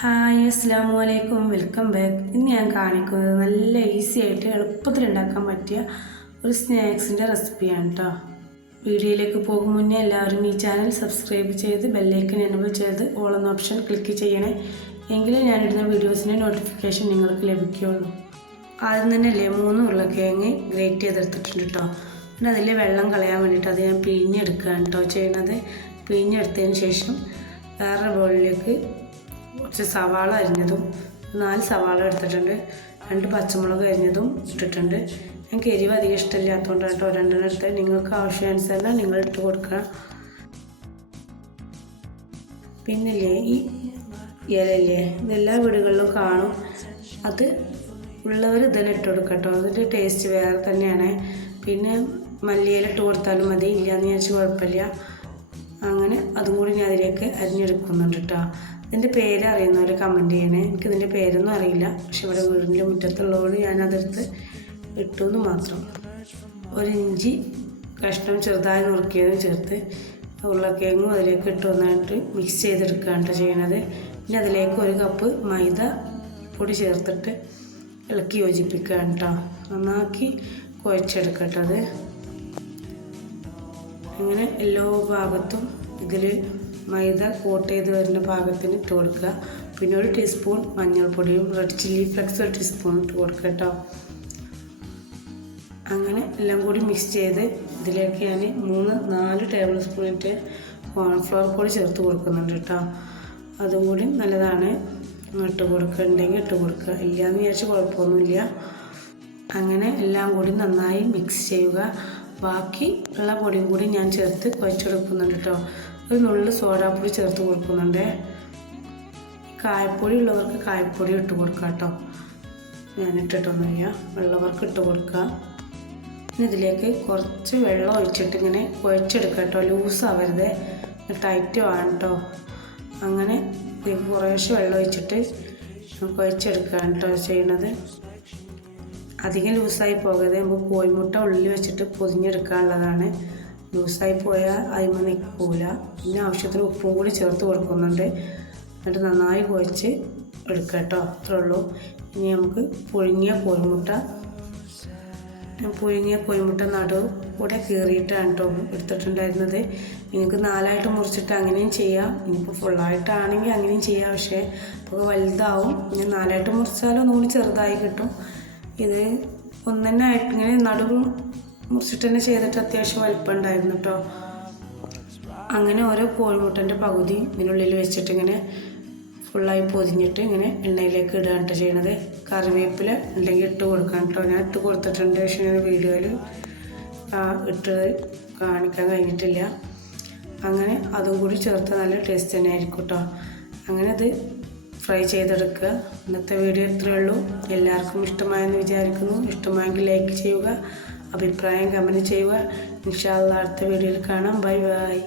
Hi അസ്സാം വലൈക്കും welcome back ഇന്ന് ഞാൻ കാണിക്കുന്നത് നല്ല ഈസി ആയിട്ട് എളുപ്പത്തിൽ ഉണ്ടാക്കാൻ പറ്റിയ ഒരു സ്നാക്സിന്റെ റെസിപ്പിയാണ് കേട്ടോ വീഡിയോയിലേക്ക് പോകും മുന്നേ എല്ലാവരും ഈ ചാനൽ സബ്സ്ക്രൈബ് ചെയ്ത് ബെല്ലൈക്കൻ എനബിൾ ചെയ്ത് ഓൾ എന്ന ഓപ്ഷൻ ക്ലിക്ക് ചെയ്യണേ. എങ്കിലേ ഇടുന്ന വീഡിയോസിന്റെ നോട്ടിഫിക്കേഷൻ നിങ്ങൾക്ക് ലഭിക്കുകയുള്ളൂ. ആദ്യം തന്നെ അല്ലേ മൂന്ന് ഉരുളക്കിഴങ്ങ് ഗ്രേറ്റ് ചെയ്തെടുത്തിട്ടുണ്ട് കേട്ടോ പിന്നെ അതിൽ വെള്ളം കളയാൻ വേണ്ടിയിട്ട് അത് ഞാൻ പിഴിഞ്ഞെടുക്കുകയാണ് കേട്ടോ ചെയ്യണത് പിഴിഞ്ഞെടുത്തതിന് ശേഷം വേറെ ബൗളിലേക്ക് കുറച്ച് സവാള അരിഞ്ഞതും നാല് സവാള എടുത്തിട്ടുണ്ട്. രണ്ട് പച്ചമുളക് അരിഞ്ഞതും ഇട്ടിട്ടുണ്ട്. എനിക്ക് എരിവ് അധികം ഇഷ്ടമില്ലാത്തതുകൊണ്ട് കേട്ടോ രണ്ടെണ്ണം എടുത്ത് നിങ്ങൾക്ക് ആവശ്യാനുസരണം നിങ്ങൾ ഇട്ട് കൊടുക്കുക പിന്നില്ലേ ഈ ഇലയില്ലേ? ഇതെല്ലാ വീടുകളിലും കാണും. അത് ഉള്ളവർ ഇതെല്ലാം ഇട്ട് കൊടുക്കുക കേട്ടോ. അതിന്റെ ടേസ്റ്റ് വേറെ തന്നെയാണ്. പിന്നെ മല്ലിയില ഇട്ട് കൊടുത്താലും മതി. ഇല്ലയെന്ന് വിചാരിച്ച് കുഴപ്പമില്ല. അങ്ങനെ അതും കൂടി ഞാൻ അതിലേക്ക് അരിഞ്ഞെടുക്കുന്നുണ്ട് കേട്ടോ. ഇതിന്റെ പേര് അറിയുന്നവർ കമന്റ് ചെയ്യണേ. എനിക്ക് ഇതിന്റെ പേരൊന്നും അറിയില്ല. പക്ഷെ ഇവിടെ വീടിന്റെ മുറ്റത്തുള്ളതുകൊണ്ട് ഞാനതെടുത്ത് ഇട്ടു എന്ന് മാത്രം. ഒരു ഇഞ്ചി കഷ്ണം ചെറുതായി നുറുക്കിയതും ചേർത്ത് ഉരുളക്കിഴങ്ങും അതിലേക്ക് ഇട്ട് വന്നിട്ട് മിക്സ് ചെയ്തെടുക്കുകയാണ് ചെയ്യണത്. പിന്നെ അതിലേക്ക് ഒരു കപ്പ് മൈദ പൊടി ചേർത്തിട്ട് ഇളക്കി യോജിപ്പിക്കുകയാണ് കേട്ടോ നന്നാക്കി കുഴച്ചെടുക്കട്ടത്. അങ്ങനെ എല്ലാ ഭാഗത്തും ഇതിൽ മൈദ കോട്ട് ചെയ്ത് വരുന്ന പാകത്തിന് ഇട്ട് കൊടുക്കുക. പിന്നെ ഒരു ടീസ്പൂൺ മഞ്ഞൾപ്പൊടിയും റെഡ് ചില്ലി ഫ്ലെക്സ് ഒരു ടീസ്പൂൺ ഇട്ട് കൊടുക്കുക കേട്ടോ. അങ്ങനെ എല്ലാം കൂടി മിക്സ് ചെയ്ത് ഇതിലേക്ക് ഞാൻ മൂന്ന് നാല് ടേബിൾ സ്പൂണിന്റെ കോൺഫ്ലവർ പൊടി ചേർത്ത് കൊടുക്കുന്നുണ്ട് കേട്ടോ. അതും കൂടി നല്ലതാണ്. ഇട്ട് കൊടുക്കുന്നുണ്ടെങ്കിൽ ഇട്ട് കൊടുക്കുക. ഇല്ലയെന്ന് വിചാരിച്ച് കുഴപ്പമൊന്നുമില്ല. അങ്ങനെ എല്ലാം കൂടി നന്നായി മിക്സ് ചെയ്യുക. ബാക്കി ഉള്ള പൊടിയും കൂടി ഞാൻ ചേർത്ത് കുഴച്ചെടുക്കുന്നുണ്ട് കേട്ടോ. ഒരു നുള്ളിൽ സോഡാപ്പൊടി ചേർത്ത് കൊടുക്കുന്നുണ്ട്. കായപ്പൊടി ഉള്ളവർക്ക് കായപ്പൊടി ഇട്ട് കൊടുക്കുക കേട്ടോ ഞാൻ ഇട്ടിട്ടൊന്നുമില്ല വെള്ളവർക്ക് ഇട്ട് കൊടുക്കുക ഇനി ഇതിലേക്ക് കുറച്ച് വെള്ളം ഒഴിച്ചിട്ട് ഇങ്ങനെ കുഴച്ചെടുക്കുക കേട്ടോ ലൂസാവരുത് ടൈറ്റ് വേണം കേട്ടോ അങ്ങനെ കുറേശ്ശെ വെള്ളം ഒഴിച്ചിട്ട് കുഴച്ചെടുക്കുകയാണ് കേട്ടോ ചെയ്യണത്. അധികം ലൂസായി പോകാതെ നമുക്ക് കോഴിമുട്ട ഉള്ളിൽ വെച്ചിട്ട് പൊതിഞ്ഞെടുക്കാനുള്ളതാണ്. ലൂസായി പോയ അതിമ നിൽക്കൂല പിന്നെ ആവശ്യത്തിന് ഉപ്പും കൂടി ചേർത്ത് കൊടുക്കുന്നുണ്ട്. എന്നിട്ട് നന്നായി കുഴച്ച് എടുക്കുക കേട്ടോ. അത്രേ ഉള്ളൂ. ഇനി നമുക്ക് പുഴുങ്ങിയ കോഴിമുട്ട പുഴുങ്ങിയ കോഴിമുട്ട നടു കൂടെ കീറിയിട്ടാണ് കേട്ടോ എടുത്തിട്ടുണ്ടായിരുന്നത്. നിങ്ങൾക്ക് നാലായിട്ട് മുറിച്ചിട്ട് അങ്ങനെയും ചെയ്യാം. ഇനിയിപ്പോൾ ഫുള്ളായിട്ടാണെങ്കിൽ അങ്ങനെയും ചെയ്യാം. പക്ഷേ അപ്പോൾ വലുതാവും. ഇനി നാലായിട്ട് മുറിച്ചാലും ഒന്നുകൂടി ചെറുതായി കിട്ടും. ഇത് ഒന്നെന്നെ ആയിട്ട് ഇങ്ങനെ നടുവും മുറിച്ചിട്ട് തന്നെ ചെയ്തിട്ട് അത്യാവശ്യം വലിപ്പം ഉണ്ടായിരുന്നു കേട്ടോ അങ്ങനെ ഓരോ കോഴിമുട്ടന്റെ പകുതി ഇതിനുള്ളിൽ വെച്ചിട്ട് ഇങ്ങനെ ഫുള്ളായി പൊതിഞ്ഞിട്ട് ഇങ്ങനെ എണ്ണയിലേക്ക് ഇടുകയാണ് കേട്ടോ ചെയ്യണത്. കറിവേപ്പില ഉണ്ടെങ്കിൽ ഇട്ട് കൊടുക്കാം കേട്ടോ ഞാൻ ഇട്ട് കൊടുത്തിട്ടുണ്ട് പക്ഷേ ഞാൻ വീഡിയോയിൽ ഇട്ട് കാണിക്കാൻ കഴിഞ്ഞിട്ടില്ല. അങ്ങനെ അതും കൂടി ചേർത്ത് നല്ല ടേസ്റ്റ് തന്നെ ആയിരിക്കും കേട്ടോ അങ്ങനെ അത് ഫ്രൈ ചെയ്തെടുക്കുക. ഇന്നത്തെ വീഡിയോ ഇത്രയേ ഉള്ളൂ. എല്ലാവർക്കും ഇഷ്ടമായെന്ന് വിചാരിക്കുന്നു. ഇഷ്ടമായെങ്കിൽ ലൈക്ക് ചെയ്യുക. അഭിപ്രായം കമന്റ് ചെയ്യുക. ഇൻഷാല്ല അടുത്ത വീഡിയോയിൽ കാണാം. Bye bye.